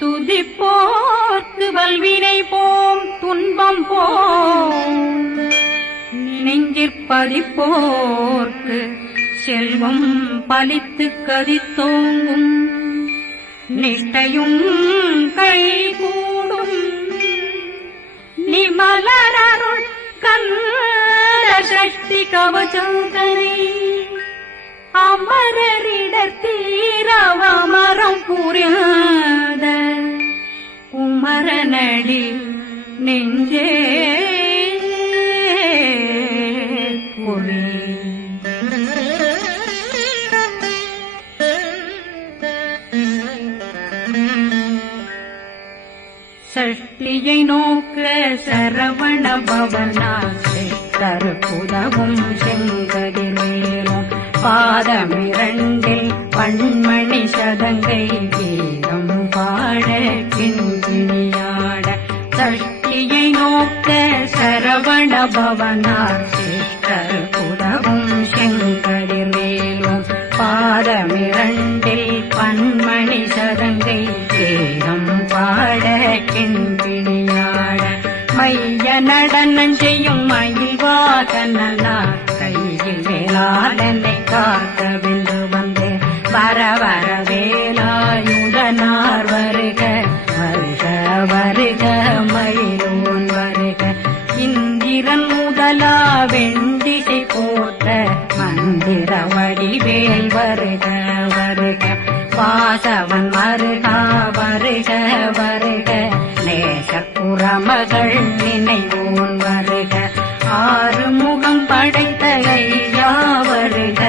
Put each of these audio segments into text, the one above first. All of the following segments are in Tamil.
துதிப்போர்க்கு வல்வினை போம் துன்பம் போம் நெஞ்சிற்பதிப்போர்க்கு செல்வம் பலித்து கதித்தோங்கும் நிஷ்டையும் கைகூடும் நிமலரருள் கந்த சக்தி கவசந்தனை அமரரிடத்தீரவமரம் புரியாத குமரனடி நெஞ்சே பொறி சஷ்டியை நோக்க சரவண பவனாசை தருப்புதவும் செங்கதிரேலும் பாதமிரண்டில் பண்மணி சதங்கை கீதம் பாட கிண்கிணியாட சஷ்டியை நோக்க சரவண பவனாசை தருப்புதவும் செங்கதிரேலும் பாதமிரண்டில் பண்மணி சதங்கை கீதம் பாட கிண்கிணியாட மைய நடனம் செய்யும் மயில் வாகனார் கையில் வேளாளனை காக்க வென்று வந்தே வர வர வேலாயுதனார் வருக வருக வருக மயிலோன் வருக இந்திரன் முதலா வெண்டிசை போட்ட மந்திர வடிவேல் வருக வருக வாசவன் வருகா வருக வருக நேசப்புறமகள் நினைவோன் வருக ஆறுமுகம் படைத்த ஐயா வருக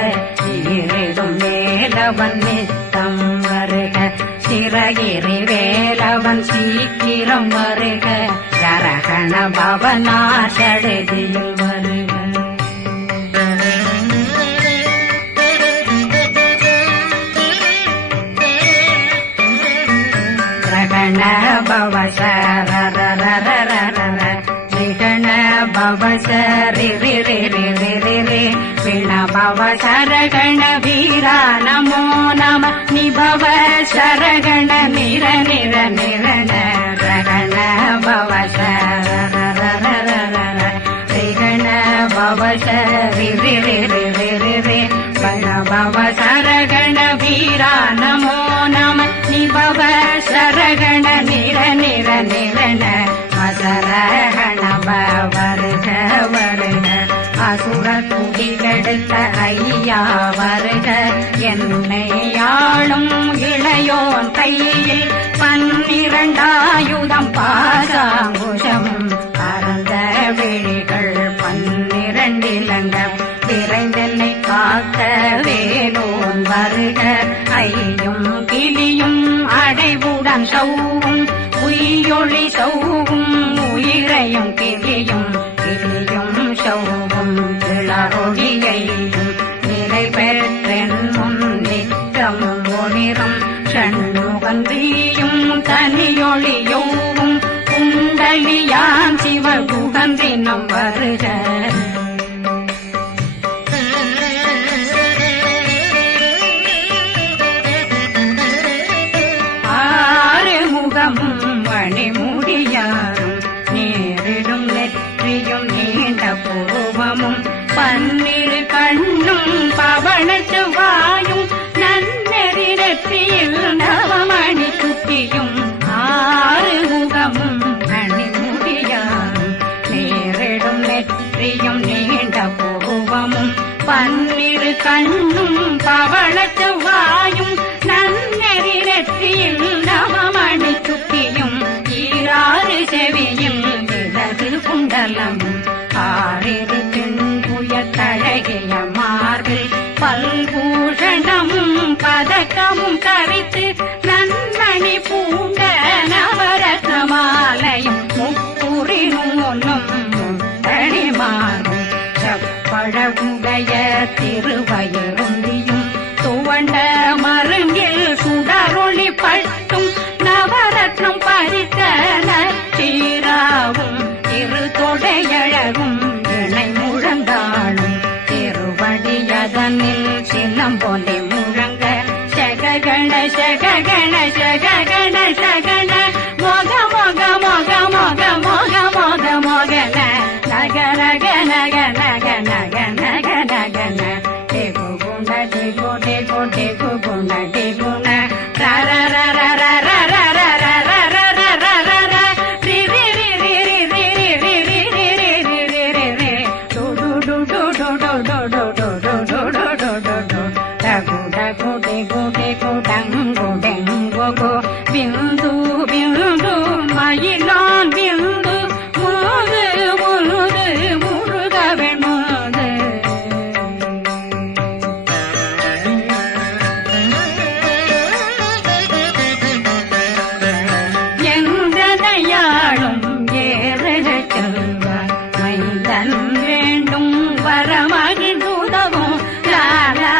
ஈரிடும் வேலவன் நித்தம் வருக சிறகிரி வேலவன் சீக்கிரம் வருக ஜரகண பவனார் சடுதியில் வருக விகண பவசரி விண பவ சரகண வீரா நமோ நம நிபவ சரகண நிர நிர நிரண ரகண பவசரண பவசரி வண பவ சரகண வீரா நமோ நம நிபவ சரகண நிர நிர நிரண மசரகண வருக வருக அசுர குடிகெடுத்த ஐயா வருக என்னை ஆளும் இளையோன் கையில் 12 பாசாங்குஷம் பரந்த விழிகள் 12 இலங்க விரைந்தென்னை காக்க வேலோன் வருக ஐயும் கிளியும் அடைவுடன் சௌவும் உயிரொளி சௌவும் உயிரையும் கிளியும் கிளியும் சௌவும் கிளரொளியையும் நிலை பெற்றென் முன் நிற்கும் ஒளிரும் ஷண்முகந்தியும் தனியொளியோவும் குண்டலியான் சிவகுகந்தினம் வருக மணிமுடியாரும் நேரிடும் நெற்றியும் நீண்ட பூவமும் 12 கண்ணும் பவனத்து வாயும் நன்னெறி நெற்றியில் நவமணி குட்டியும் 6 முகமும் மணிமுடியாரும் நேரிடும் நெற்றியும் நீண்ட பூவமும் 12 கண்ணும் பவனத்து வாயும் நன்னெறி நெற்றியில் நவமணி குட்டியும் 6 செவியும் விலகு குண்டலமும் 6 தின்புய தழகிய மார்பில் பல்பூஷணமும் பதக்கமும் தரித்து நன்மணி பூண்ட நவரத்ன மாலையும் முப்புரி நூலும் முத்தணிமாரும் செப்பழகுடைய திருவயருந்தியும் துவண்ட மருங்கில் சுடரொளி பட்டும் நவரத்னம் பறித்த நச்சீராவும் திருத்தொடையழகும் இணை முழந்தாளும் திருவடியதனில் சிலம்பொலி முழங்க சககண சககண சககண சகண பிந்து பிந்து மயிலான் பிந்து முழுது முழுது முழுகவன் முழுது எந்தனையாளும் ஏறுக செல்வார் மைந்தன் வேண்டும் வரமகிழ்ந்துதவும் லாலா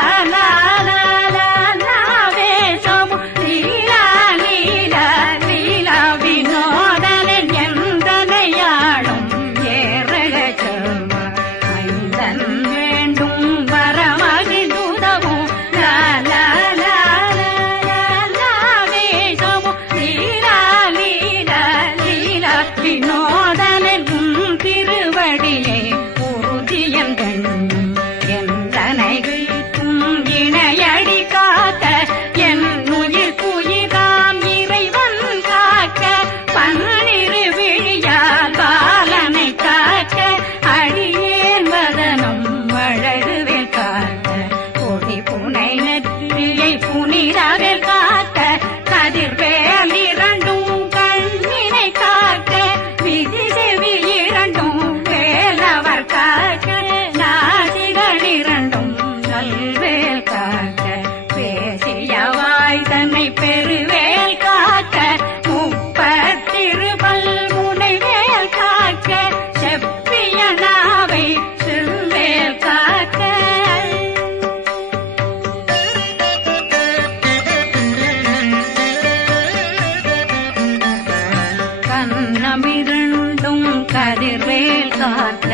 கதிர்வேல் காக்க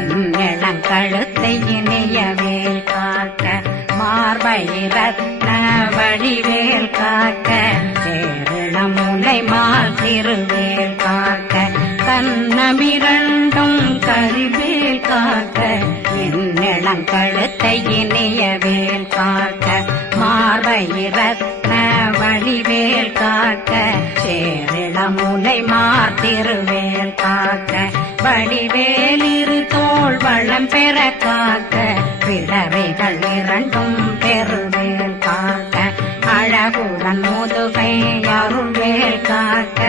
எங்களம் கழுத்தை இணையவேல் காக்க மார்பயிரத்ன வடிவேல் காக்க சேரணம் முனை மாசிறுவேல் காக்க கண்ணமிரண்டும் கதிர்வேல் காக்க எங்களம் கழுத்தை இணையவேல் காக்க மார்பயிரத்ன வடிவேல் காக்க சேரணம் முனை மாத்திருவேல் காக்க வடிவேல் இரு தோள் வளம் பெற காக்க பிறவைகள் இரண்டும் பெருவேல் காக்க அழகுடன் முதுகை அருள்வேல் காக்க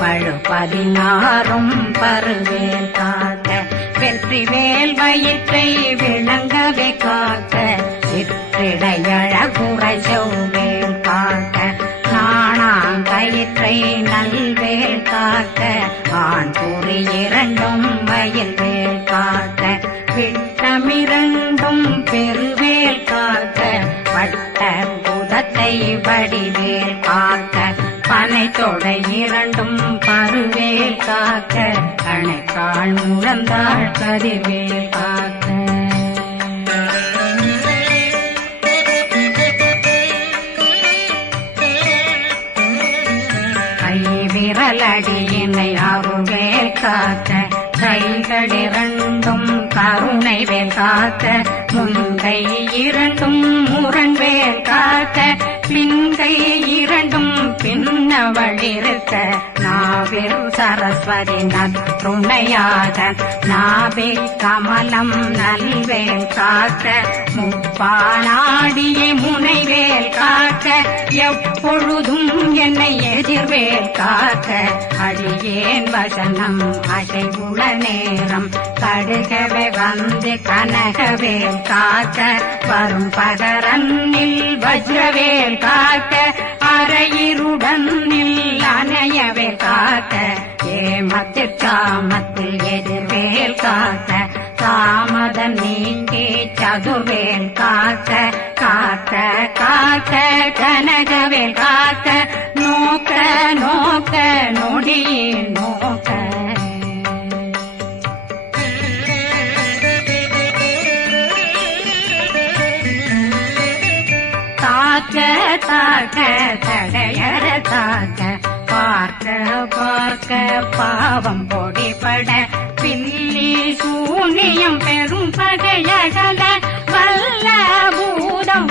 பழு 16 பருவேல் காக்க வெற்றிவேல் வயிற்றை விளங்கவே காக்க சிற்றிடையழகுறை செவ்வேல் காக்க நாணாங்கயிற்றை நல்வேல் காக்க ஆண் குறி இரண்டும் வயல்வேல் காக்க விட்டமிரண்டும் பெருவேல் காக்க வட்ட புதத்தை வடிவேல் காக்க பனை தொடை இரண்டும் பருவேல் காக்க கணைக்கால் முழந்தாள் கதிர்வேல் காக்க விரலடியினை அருள்வேல் காக்க கைகளிரண்டும் கருணை வேல் காக்க முன்கை இரண்டும் முரண்வேல் காக்க பின்கை இரண்டும் பின்னவளிருக்க நாவில் சரஸ்வதி நற்றுணையாக நாவே கமலம் நல்வேல் காக்க முப்பானாடியை முனைவேல் காக்க எப்பொழுதும் என்னை எதிர்வேல் காக்க அடியேன் வசனம் அசைவுள நேரம் கடுகவே வந்து கனகவேல் காக்க வரும் பகரன்னில் வஜ்ரவேல் காக்க அரையிருடன் அணையவேல் காக்க ஏமத்தில் காமத்தில் எதிர்வேல் காக்க தாமதம் நீங்கி சதுர்வேல் காக்க காக்க காக்க கனகவேல் காக்க நோக்க நோக்க நொடியில் நோக்க தாக்க தாக்க தடையற தாக்க பார்க்க பார்க்க பாவம் பொடிபட பில்லி சூனியம் பெரும் பகையகல வல்ல பூதம்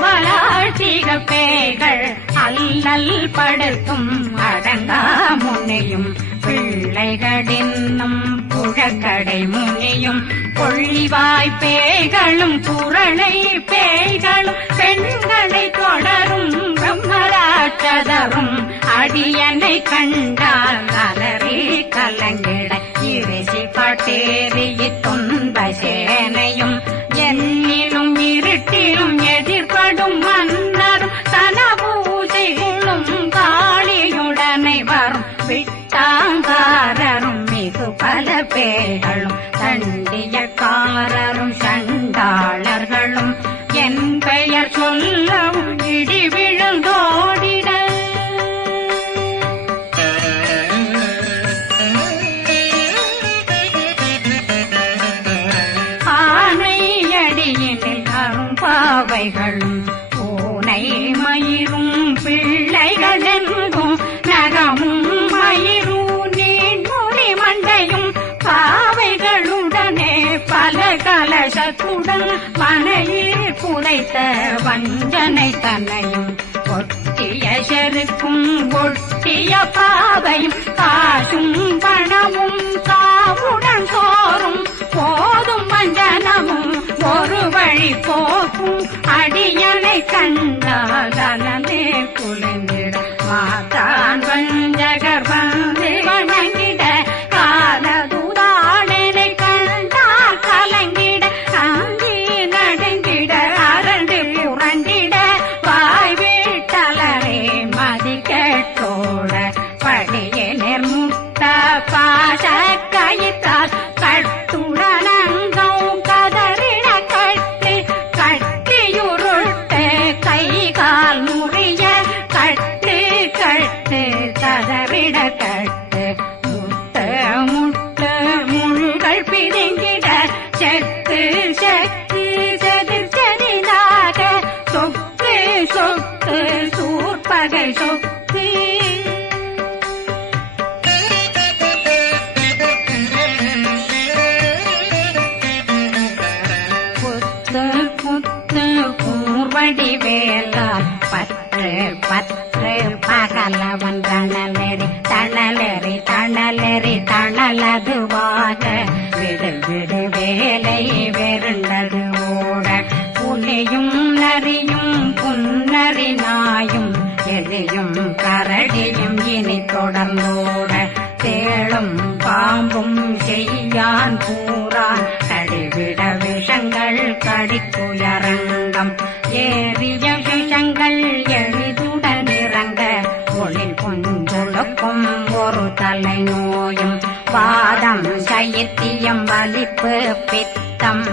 அல்லல்படுத்தும் அடங்கா முனியும் பிள்ளைகளின்னும் புழக்கடை முனியும் கொள்ளிவாய் பேய்களும் குரளை பேய்களும் பெண்களை தொடரும் பிரம்மராட்சதரும் அடியனை கண்டால் அலறி கலங்கிட இரிசி பட்டேறி துன்ப சேனையும் என்னிலும் இருட்டிலும் எதிர்படும் மன்னரும் தன பூஜைகளும் காளியுடனை வரும் விட்டாங்காரரும் மிகு பல பேர்களும் தண்டியக்காரரும் சண்டாளர்களும் என் பெயர் சொல்லவும் இடி விழுந்தோடிட ஆனையடியினில் அரும்பாவைகளும் பூனை மயிரும் பிள்ளைகளெங்கும் நகமும் மயிரும் நீண்மொழி மண்டையும் பாவைகளுடனே பல கலசத்துடன் மனையில் புதைத்த வஞ்சனை தன்னையும் ஒட்டிய செருக்கும் ஒட்டிய பாவையும் காசும் பணமும் சாவுடன் சோறும் போதும் வஞ்சனமும் ஒரு வழி போக்கும் அடியனை கண்டால் அலனே குளிர்ந்திட மாதான் வஞ்சகர் வந்து வணங்கிட காலதுதாடனை கண்டால் கலங்கிட அங்கி நடுங்கிட அரண்டு புரண்டிட வாய் வீட்டலரே மதி கேட்டோட படியே நிர்முட்ட பாச கயிற்றால் கட்டுடனங்கும் கதறிட கட்டு கட்டியுருட்டு கை கால் முறிய கட்டு கட்டு கதறிட கட்டு முட்ட முட்ட முள்கள் பிதுங்கிட செத்து செத்து செதிர் செதிலாக சொக்கு சொக்கு சூர்பகை சொக்கு புத்து புத்து கூர்வடி வேலால் பற்று பற்று பகலவன் தணலெறி தணலெறி தணலெறி தணலதுவாக விடு விடு வேலை வெருண்டது ஓட புலியும் நரியும் புன்னரி நாயும் எலியும் கரடியும் இனி தொடர்ந்தோட தேளும் பாம்பும் செய்யான் பூரான் கடிவிட விஷங்கள் கடித்துயரங்கம் ஏறிய விஷங்கள் எளிதுடன் இறங்க ஒளி கொஞ்சொழுக்கும் ஒரு தலை நோயும் வாதம் சைத்தியம் வலிப்பு பித்தம்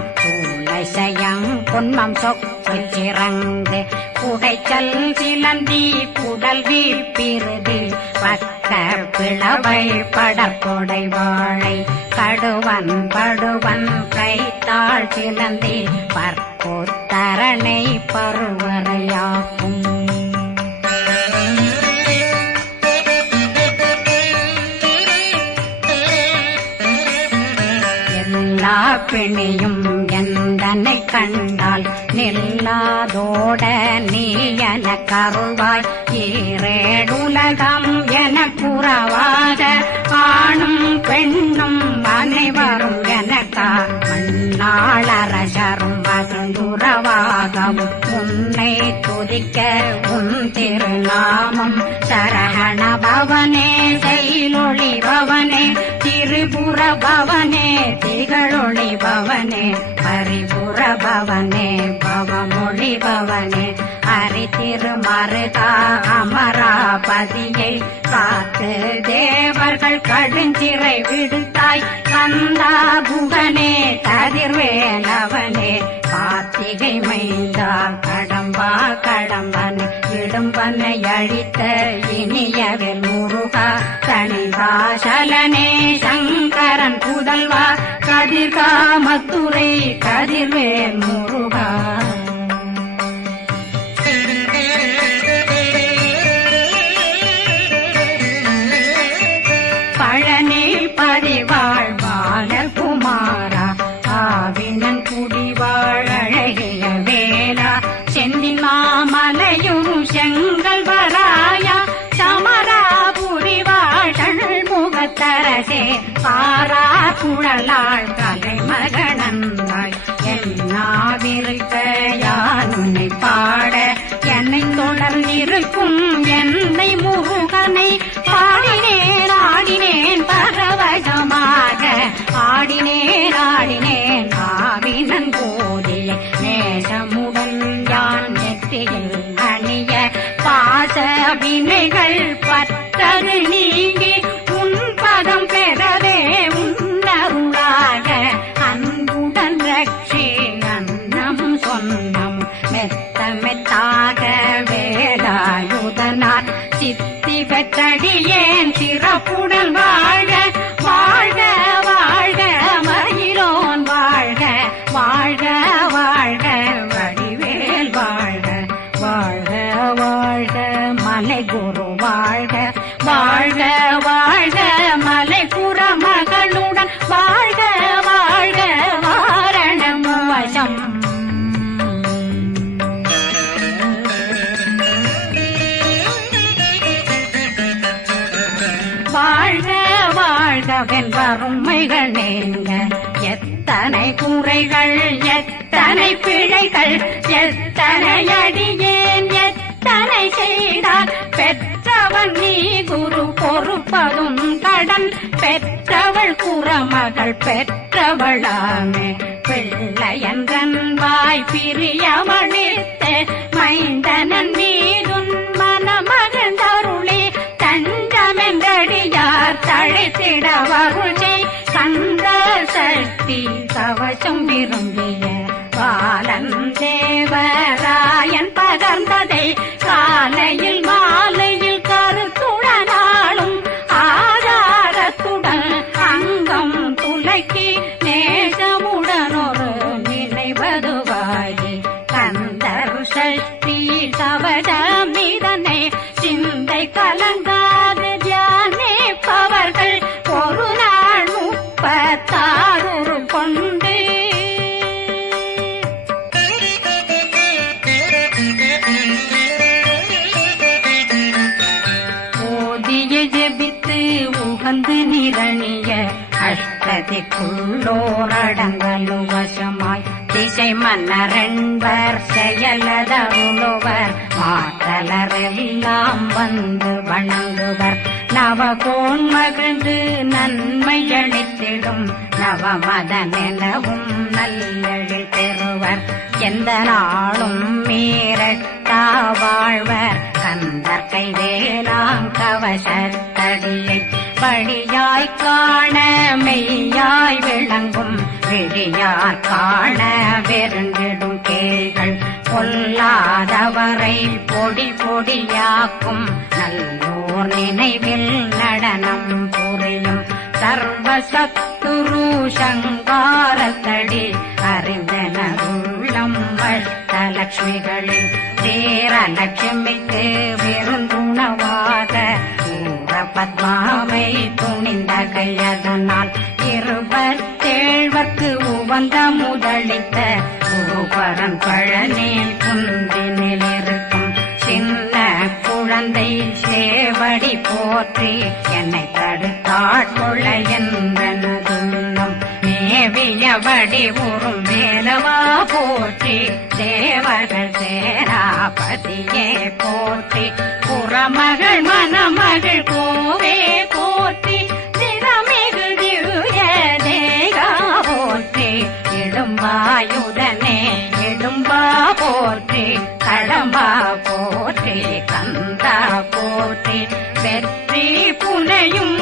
சயம் பொன்மம் சொக்கு சிறங்கு குடைச்சல் சிலந்தி குடல் வீழ்பிருது பக்க பிளவை படற்கொடை வாழை கடுவன் படுவன் கைத்தாள் சிலந்தி பற்கோத்தரணை பருவரையாக்கும் எல்லா பிணியும் எந்தனை கண்டால் நில்லாதோட நீ என கருள்வாய் ஈரேடுலகம் என புறவாக ஆணும் பெண்ணும் அனைவரும் எனக்கா மண்ணாளரசரும் மகந்துறவாகவும் உன்னை துதிக்க உன் திருநாமம் சரகண பவனே செயலொளி பவனே திரிபுர பவனே திகழொளி பவனே பரிபுர பவனே பவமொழி பவனே அரி திருமருகா அமராபதியை காத்து தேவர்கள் கடுஞ்சிறை விடுத்தாய் கந்தா குகனே கதிர்வேலவனே கார்த்திகை மைந்தா கடம்பா கடம்பனை இடும்பனை அழித்த இனியவில் முருகா தனிதாசலனே சங்கரன் புதல்வா கதிர்காமத்துறை கதிர்வேல் முருகா பழனி பதிவாழ் பாலகுமாரா ஆவினன் குடிவாழ் அழகிய வேலா செந்தில் மாமலையும் செங்கல் வராயா பாரா குழலாள் கலைமகனந்தாய் என்னாவிருக்க யான் உன்னை பாட என்னை தொடர்ந்திருக்கும் என்னை முருகனை பாடினேன் ஆடினேன் பரவசமாக ஆடினேன் ஆடினேன் ஆவினன் போதிய நேசமுடன் யான் நெற்றியில் அணிய பாச வினைகள் பற்றது நீங்கி உன் பதம் பெறவே உன்னருளாக அன்புடன் ரட்சி அன்னம் சொன்னம் மெத்த மெத்தாக வேலாயுதனார் சித்தி பெற்றடியேன் சிறப்புடன் வாழ்க வாழ்க வாழ்க மயிலோன் வாழ்க வாழ்க வாழ்க வடிவேல் வாழ்க வாழ்க வாழ்க மலை குரு வாழ்க வாழ்க வாழ்க மலை புற மகளுடன் வாழ்க வாழ்க வாரணம் வசம் வாழ்க வாழ்கவென் வறுமைகள் நீங்க எத்தனை குறைகள் எத்தனை பிழைகள் எத்தனை அடியேன் எத்தனை செய்தால் பெற்றவன் நீ குரு பொறுப்பதும் கடன் பெற்றவள் குறமகள் பெற்றவளாமே பிள்ளையன்றன் வாய் பிரியவழித்த மைந்தனன் மீதுன் மனமகந்தருளே தஞ்சமென்றடியார் தழைத்திட வருளை கந்த சக்தி கவசம் விரும்பிய பாலன் தேவராயன் பகர்ந்ததை காலையில் மாலையில் கருத்துடனாலும் ஆதாரத்துடன் அங்கம் துலக்கி நேசமுடன் ஒரு நினைவதுவாகி கந்தர் சக்தி கவசமிதனை சிந்தை கலங்காது தியானிப்பவர்கள் ஒரு நாள் 36 கொண்டு ஓதிய ஜெபித்து உகந்து நிரணிய அஷ்டதிக்குள்ளோரடங்கலு வசமாய் திசை மன்னரென்பர் செயலதருளுவர் மாற்றலரெல்லாம் வந்து வணங்குவர் நவகோன் மகிழ்ந்து நன்மையளித்திடும் நவமதனெனவும் நல்லெழில் பெறுவர் எந்த நாளும் மீறட்டா வாழ்வர் கந்தர் கைவேலாம் கவசத்தடியை வழியாய் காண மெய்யாய் விளங்கும் விழியார் காண வெருண்டிடும் கேள்கள் கொல்லாதவரை பொடி பொடியாக்கும் நல்லோர் நினைவில் நடனம் புரியும் சர்வசத்துரு சங்காரத்தடி அறிந்தனருள்ளம் வஷ்டலட்சுமிகளில் தேரலட்சுமிக்கு விருந்துணவாக பத்மாவை துணிந்த கையதனால் 27 உவந்த முதலித்த பூபரன் பழனில் குந்தினில் இருக்கும் சின்ன குழந்தை சேவடி போற்றி என்னை தடுத்தாட்கொள்ள என்பனதுள்ளம் மேவியபடி உறும் வேலவா போற்றி தேவர்கள் சேராபதியே போற்றி புறமகள் மணமகள் கோவே போற்றி திறமிகு திவ்ய தேகா போற்றி இடும்பாயுதனே இடும்பா போற்றி கடம்பா போற்றி கந்தா போற்றி வெற்றி புனையும்